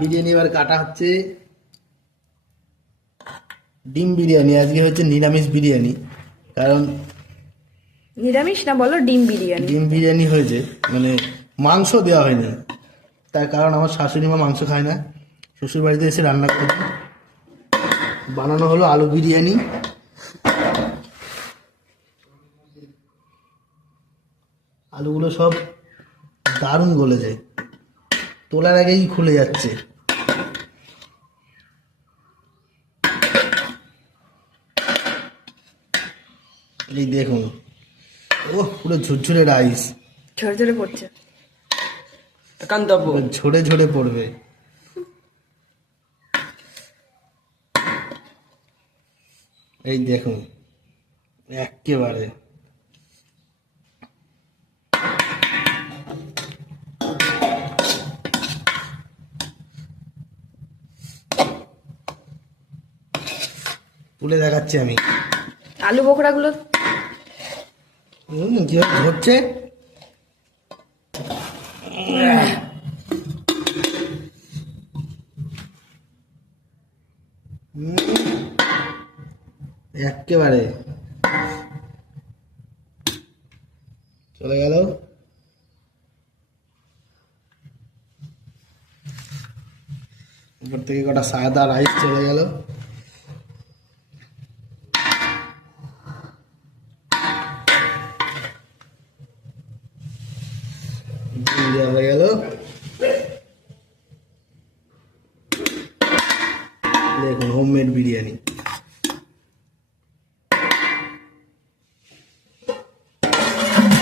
বিরিয়ানি এবার কাটা হচ্ছে। ডিম বিরিয়ানি আজকে হচ্ছে নিরামিষ বিরিয়ানি, কারণ নিরামিষ না বলো, ডিম বিরিয়ানি। ডিম বিরিয়ানি হয়েছে, মানে মাংস দেওয়া হয়নি। তার কারণ আমার শাশুড়ি মা মাংস খায় না, শ্বশুর বাড়িতে এসে রান্না করে বানানো হলো আলু বিরিয়ানি। আলুগুলো সব দারুণ গলেছে, তোলার আগেই খুলে যাচ্ছে। এই দেখুন, ও পুরো ঝুরঝুরে রাইস, ঝরঝরে পড়ছে। কান্তব্য ঝরে ঝরে পড়বে। এই দেখুন একেবারে তুলে দেখাচ্ছি আমি। আলু বোখরাগুলো যেভাবে ধরছে, একেবারে চলে গেল। উপর থেকে কটা সাদা রাইস চলে গেল। হয়ে গেল।